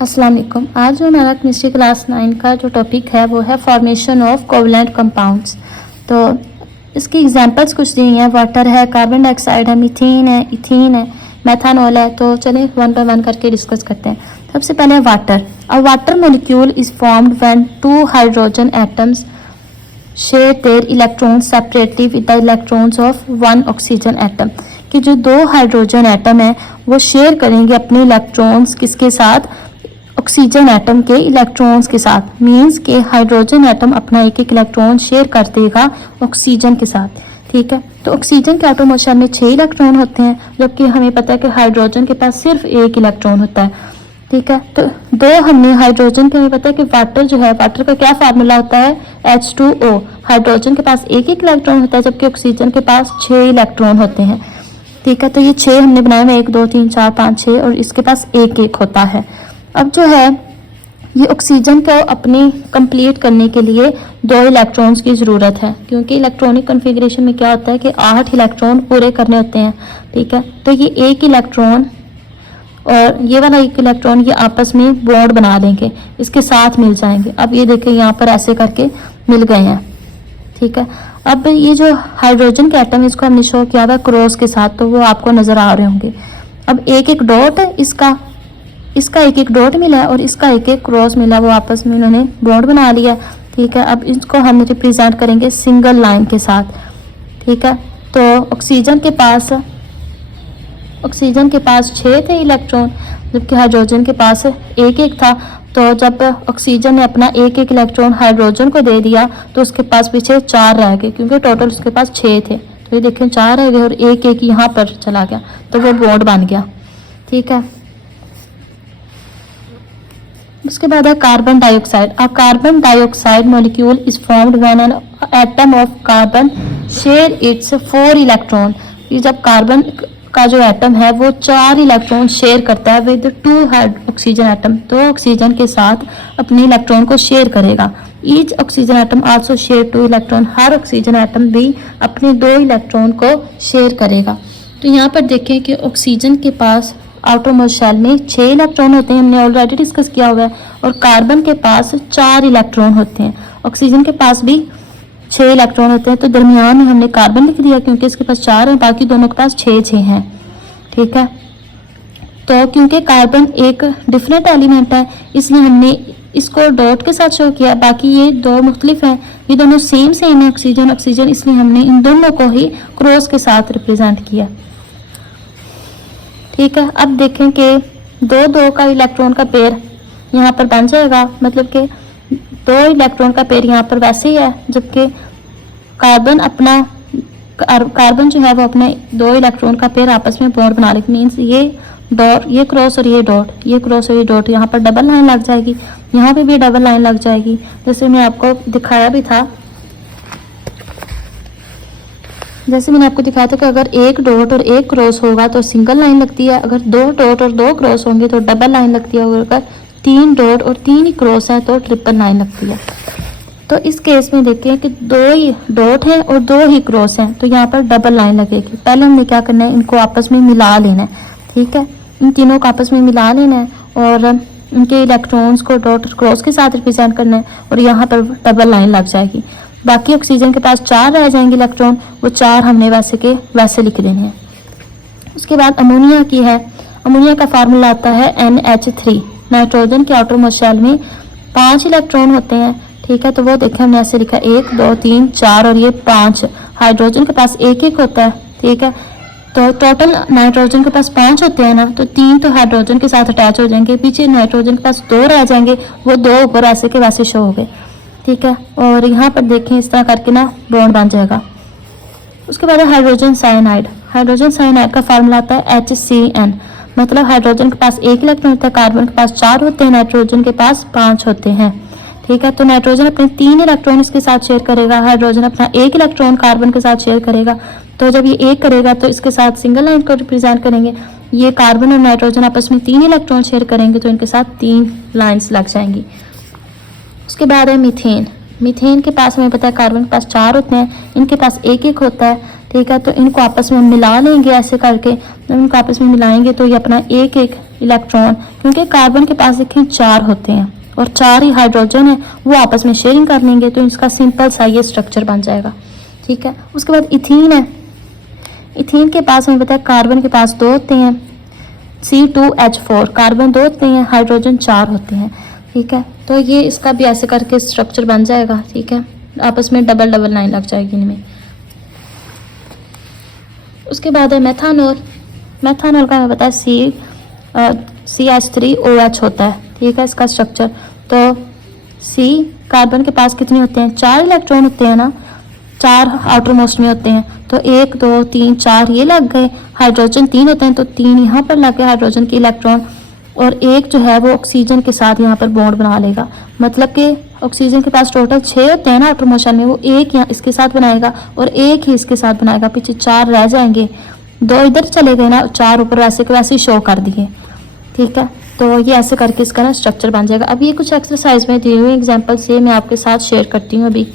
अस्सलाम वालेकुम। आज जो हमारा केमिस्ट्री क्लास 9 का जो टॉपिक है वो है फॉर्मेशन ऑफ कोवलेंट कंपाउंड्स। तो इसकी एग्जांपल्स कुछ दी हैं। वाटर है, कार्बन डाइऑक्साइड है, मीथेन है, इथेन है, मेथानॉल है। तो चलिए वन बाय वन करके डिस्कस करते हैं। सबसे पहले water. A water molecule is formed when two hydrogen atoms share their electrons separately with the electrons of one oxygen atom. कि जो दो हाइड्रोजन एटम हैं वो शेयर करेंगे अपने इलेक्ट्रॉन्स किसके साथ? ऑक्सीजन एटम के इलेक्ट्रॉन्स के साथ। मींस के हाइड्रोजन एटम अपना एक एक इलेक्ट्रॉन शेयर कर देगा ऑक्सीजन के साथ। ठीक है, तो ऑक्सीजन के एटम शेल में 6 इलेक्ट्रॉन होते हैं, जबकि हमें पता है कि हाइड्रोजन के पास सिर्फ 1 इलेक्ट्रॉन होता है। ठीक है, तो दो हमने हाइड्रोजन के, हमें पता है कि वाटर जो है, वाटर का क्या फार्मूला होता है? H2O। हाइड्रोजन के पास एक एक इलेक्ट्रॉन होता है, जबकि ऑक्सीजन के पास 6 इलेक्ट्रॉन होते हैं। ठीक है, तो ये 6 हमने बनाए हुए, 1 2 3 4 5 6, और इसके पास एक एक होता है। अब जो है ये ऑक्सीजन को अपनी कंप्लीट करने के लिए 2 इलेक्ट्रॉन्स की ज़रूरत है, क्योंकि इलेक्ट्रॉनिक कन्फिग्रेशन में क्या होता है कि 8 इलेक्ट्रॉन पूरे करने होते हैं। ठीक है, तो ये एक इलेक्ट्रॉन और ये वाला एक इलेक्ट्रॉन ये आपस में बॉन्ड बना लेंगे, इसके साथ मिल जाएंगे। अब ये देखिए यहाँ पर ऐसे करके मिल गए हैं। ठीक है, अब ये जो हाइड्रोजन के एटम इसको हमने शो किया हुआ क्रॉस के साथ, तो वो आपको नज़र आ रहे होंगे। अब एक एक डॉट इसका एक एक डॉट मिला है और इसका एक एक क्रॉस मिला है, वो आपस में उन्होंने बॉन्ड बना लिया। ठीक है, अब इसको हम रिप्रेजेंट करेंगे सिंगल लाइन के साथ। ठीक है, तो ऑक्सीजन के पास 6 थे इलेक्ट्रॉन, जबकि हाइड्रोजन के पास एक एक था। तो जब ऑक्सीजन ने अपना एक एक इलेक्ट्रॉन हाइड्रोजन को दे दिया तो उसके पास पीछे 4 रह गए, क्योंकि टोटल उसके पास 6 थे। तो ये देखें 4 रह गए और एक एक यहाँ पर चला गया, तो वो बॉन्ड बन गया। ठीक है, उसके बाद है carbon dioxide. A carbon dioxide molecule is formed when an atom of carbon share its 4 electron. ये जब कार्बन का जो एटम है वो 4 इलेक्ट्रॉन शेयर करता है विद 2 ऑक्सीजन एटम, तो ऑक्सीजन के साथ अपने इलेक्ट्रॉन को शेयर करेगा। Each oxygen atom also share 2 electron. हर ऑक्सीजन एटम भी अपने 2 इलेक्ट्रॉन को शेयर करेगा। तो यहाँ पर देखें कि ऑक्सीजन के पास आउटरमोस्ट शेल में 6 इलेक्ट्रॉन होते हैं, हमने ऑलरेडी डिस्कस किया हुआ है, और कार्बन के पास 4 इलेक्ट्रॉन होते हैं। ऑक्सीजन के पास भी 6 इलेक्ट्रॉन होते हैं, तो दरमियान में हमने कार्बन लिख दिया क्योंकि इसके पास 4 है, बाकी दोनों के पास 6 हैं। ठीक है, तो क्योंकि कार्बन एक डिफरेंट एलिमेंट है इसलिए हमने इसको डॉट के साथ शो किया, बाकी ये 2 मुख्तलिफ हैं, ये दोनों सेम है ऑक्सीजन, इसलिए हमने इन दोनों को ही क्रॉस के साथ रिप्रेजेंट किया। ठीक है, अब देखें कि 2 का इलेक्ट्रॉन का पेयर यहाँ पर बन जाएगा, मतलब कि 2 इलेक्ट्रॉन का पेयर यहाँ पर वैसे ही है, जबकि कार्बन जो है वो अपने 2 इलेक्ट्रॉन का पेयर आपस में बॉन्ड बना लेगा। मीन्स ये क्रॉस और ये डॉट, ये क्रॉस और ये डॉट, यहाँ पर डबल लाइन लग जाएगी, यहाँ पे भी डबल लाइन लग जाएगी, जैसे मैंने आपको दिखाया था कि अगर एक डॉट और एक क्रॉस होगा तो सिंगल लाइन लगती है, अगर 2 डॉट और 2 क्रॉस होंगे तो डबल लाइन लगती है, और अगर 3 डॉट और 3 ही क्रॉस है तो ट्रिपल लाइन लगती है। तो इस केस में देखिए कि 2 ही डॉट है और 2 ही क्रॉस हैं, तो यहाँ पर डबल लाइन लगेगी। पहले हमने क्या करना है, इनको आपस में मिला लेना है। ठीक है, इन तीनों को आपस में मिला लेना है और इनके इलेक्ट्रॉन्स को डॉट और क्रॉस के साथ रिप्रेजेंट करना है, और यहाँ पर डबल लाइन लग जाएगी। बाकी ऑक्सीजन के पास 4 रह जाएंगे इलेक्ट्रॉन, वो 4 हमने वैसे के वैसे लिख देने हैं। उसके बाद अमोनिया की है। अमोनिया का फार्मूला आता है NH3। नाइट्रोजन के आउटरमोस्ट शेल में 5 इलेक्ट्रॉन होते हैं। ठीक है, तो वो देखें हमने ऐसे लिखा 1 2 3 4 और ये 5। हाइड्रोजन के पास एक एक होता है। ठीक है, तो टोटल नाइट्रोजन के पास 5 होते हैं ना, तो 3 तो हाइड्रोजन के साथ अटैच हो जाएंगे, पीछे नाइट्रोजन के पास 2 रह जाएंगे, वो 2 ऊपर ऐसे के वैसे शो हो गए। ठीक है, और यहाँ पर देखें इस तरह करके ना बॉन्ड बन जाएगा। उसके बाद हाइड्रोजन साइनाइड। हाइड्रोजन साइनाइड का फार्मूला आता है HCN। मतलब हाइड्रोजन के पास 1 इलेक्ट्रॉन होता है, कार्बन के पास 4 होते हैं, नाइट्रोजन के पास 5 होते हैं। ठीक है, तो नाइट्रोजन अपने 3 इलेक्ट्रॉन इसके साथ शेयर करेगा, हाइड्रोजन अपना 1 इलेक्ट्रॉन कार्बन के साथ शेयर करेगा। तो जब ये एक करेगा तो इसके साथ सिंगल लाइन को रिप्रेजेंट करेंगे। ये कार्बन और नाइट्रोजन आपस में 3 इलेक्ट्रॉन शेयर करेंगे, तो इनके साथ 3 लाइन्स लग जाएंगी। उसके बाद है मीथेन। मीथेन के पास हमें पता है कार्बन के पास 4 होते हैं, इनके पास एक एक होता है। ठीक है, तो इनको आपस में मिला लेंगे ऐसे करके। जब इनको आपस में मिलाएंगे तो ये अपना एक एक इलेक्ट्रॉन, क्योंकि कार्बन के पास देखिए 4 होते हैं और 4 ही हाइड्रोजन है, वो आपस में शेयरिंग कर लेंगे तो इसका सिंपल सा ये स्ट्रक्चर बन जाएगा। ठीक है, उसके बाद इथीन है। इथीन के पास हमें पता है कार्बन के पास 2 होते हैं, C2H4, कार्बन 2 होते हैं, हाइड्रोजन 4 होते हैं। ठीक है, तो ये इसका भी ऐसे करके स्ट्रक्चर बन जाएगा। ठीक है, आपस में डबल डबल लाइन लग जाएगी इनमें। उसके बाद है मेथानॉल। मेथानॉल का हमें पता है CH3OH होता है। ठीक है, इसका स्ट्रक्चर तो C कार्बन के पास कितने होते हैं, 4 इलेक्ट्रॉन होते हैं ना, 4 आउटर मोस्ट में होते हैं, तो 1 2 3 4 ये लग गए। हाइड्रोजन 3 होते हैं तो 3 यहाँ पर लग गए हाइड्रोजन के इलेक्ट्रॉन, और एक जो है वो ऑक्सीजन के साथ यहाँ पर बॉन्ड बना लेगा। मतलब कि ऑक्सीजन के पास टोटल 6 होते हैं ना आउटर मोशन में, वो एक यहाँ इसके साथ बनाएगा और एक ही इसके साथ बनाएगा, पीछे 4 रह जाएंगे, 2 इधर चले गए ना, 4 ऊपर वैसे के वैसे ही शो कर दिए। ठीक है, तो ये ऐसे करके इसका ना स्ट्रक्चर बन जाएगा। अब ये कुछ एक्सरसाइज में दिए हुए एग्जाम्पल से मैं आपके साथ शेयर करती हूँ। अभी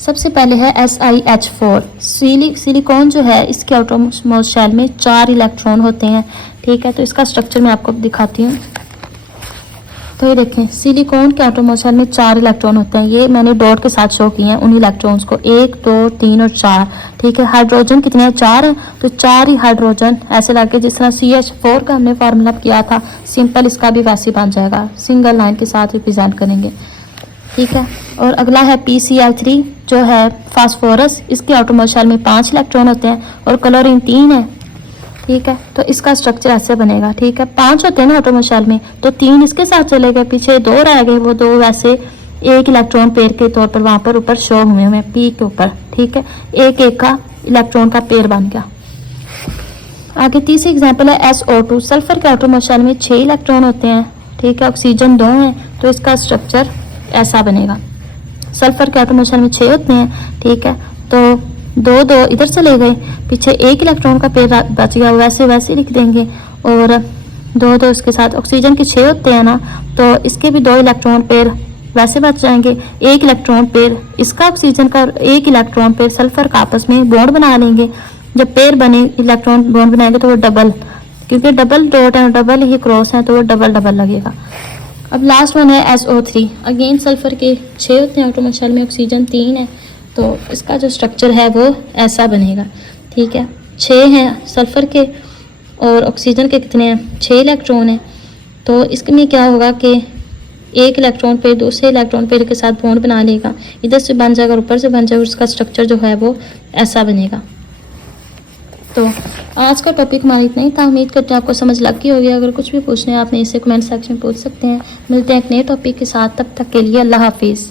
सबसे पहले है SiH4। सिलिकॉन जो है इसके आउटरमोस्ट शेल में 4 इलेक्ट्रॉन होते हैं। ठीक है, तो इसका स्ट्रक्चर मैं आपको दिखाती हूँ। तो ये देखें, सिलिकॉन के आउटरमोस्ट शेल में 4 इलेक्ट्रॉन होते हैं। ये मैंने डॉट के साथ शो किए हैं उन इलेक्ट्रॉन्स को, 1 2 3 और 4। ठीक है, हाइड्रोजन कितने हैं, 4 हैं, तो 4 ही हाइड्रोजन ऐसे लगे जिस तरह CH4 का हमने फार्मूला किया था, सिंपल इसका भी वैसे बन जाएगा, सिंगल लाइन के साथ रिप्रेजेंट करेंगे। ठीक है, और अगला है PCl3 जो है फास्फोरस, इसके आउटरमोस्ट शेल में 5 इलेक्ट्रॉन होते हैं और क्लोरीन 3 है। ठीक है, तो इसका स्ट्रक्चर ऐसे बनेगा। ठीक है, 5 होते हैं ना आउटरमोस्ट शेल में, तो 3 इसके साथ चले गए, पीछे 2 रह गए, वो 2 वैसे 1 इलेक्ट्रॉन पेयर के तौर पर वहाँ पर ऊपर शो हुए हैं P के ऊपर। ठीक है, एक एक का इलेक्ट्रॉन का पेयर बन गया। आगे तीसरी एग्जाम्पल है SO2। सल्फर के आउटरमोस्ट शेल में 6 इलेक्ट्रॉन होते हैं। ठीक है, ऑक्सीजन 2 हैं, तो इसका स्ट्रक्चर ऐसा बनेगा। सल्फर के आउटरमोस्ट शेल में 6 होते हैं। ठीक है, तो 2 2 इधर चले गए, पीछे 1 इलेक्ट्रॉन का पेयर बच गया, वैसे वैसे लिख देंगे, और 2 2 इसके साथ ऑक्सीजन के 6 होते हैं ना, तो इसके भी 2 इलेक्ट्रॉन पेयर वैसे बच जाएंगे, 1 इलेक्ट्रॉन पेयर इसका ऑक्सीजन का, 1 इलेक्ट्रॉन पेयर सल्फर का आपस में बॉन्ड बना लेंगे। जब पेयर बने इलेक्ट्रॉन बॉन्ड बनाएंगे तो वो डबल, क्योंकि डबल डॉट है, डबल ही क्रॉस है, तो वो डबल डबल लगेगा। अब लास्ट वन है SO3। अगेन सल्फर के 6 होते हैं आउटरमोस्ट शेल में, ऑक्सीजन 3 है, तो इसका जो स्ट्रक्चर है वो ऐसा बनेगा। ठीक है, 6 हैं सल्फर के और ऑक्सीजन के कितने हैं, 6 इलेक्ट्रॉन हैं, तो इसमें क्या होगा कि 1 इलेक्ट्रॉन पेयर दूसरे इलेक्ट्रॉन पेयर के साथ बॉन्ड बना लेगा, इधर से बन जाएगा और ऊपर से बन जाएगा, उसका स्ट्रक्चर जो है वो ऐसा बनेगा। तो आज का टॉपिक हमारा इतना ही था। उम्मीद करते हैं आपको समझ लग गई होगी। अगर कुछ भी पूछना है आपने इसे कमेंट सेक्शन में पूछ सकते हैं। मिलते हैं एक नए टॉपिक के साथ, तब तक के लिए अल्लाह हाफिज़।